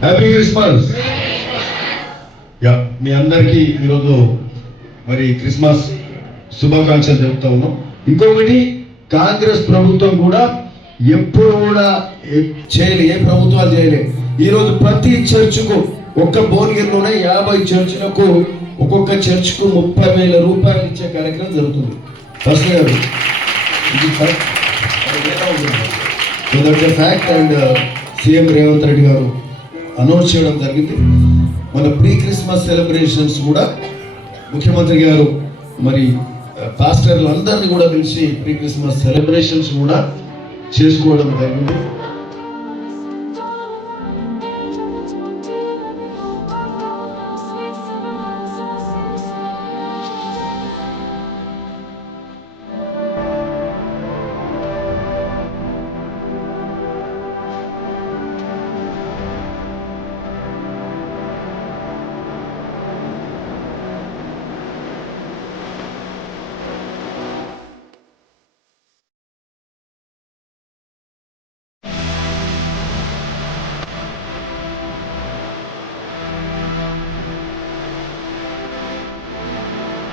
Happy Christmas. మీ అందరికీ ఈరోజు మరి క్రిస్మస్ శుభాకాంక్షలు చెప్తా ఉన్నాం. ఇంకొకటి, కాంగ్రెస్ ప్రభుత్వం కూడా ఎప్పుడు కూడా చేయలే, ఏ ప్రభుత్వాలు చేయలే. ఈరోజు ప్రతి చర్చ్కు ఒక్క భువనగిరిలోనే 50 చర్చిలకు ఒక్కొక్క చర్చ్కు 30,000 రూపాయలు ఇచ్చే కార్యక్రమం జరుగుతుంది. ఫస్ట్ గారు ఇది fact. And CM Revanth Reddy గారు అనౌన్స్ చేయడం జరిగింది. మన ప్రీ క్రిస్మస్ సెలబ్రేషన్స్ కూడా ముఖ్యమంత్రి గారు మరి పాస్టర్లు అందరినీ కూడా పిలిచి ప్రీ క్రిస్మస్ సెలబ్రేషన్స్ కూడా చేసుకోవడం జరిగింది.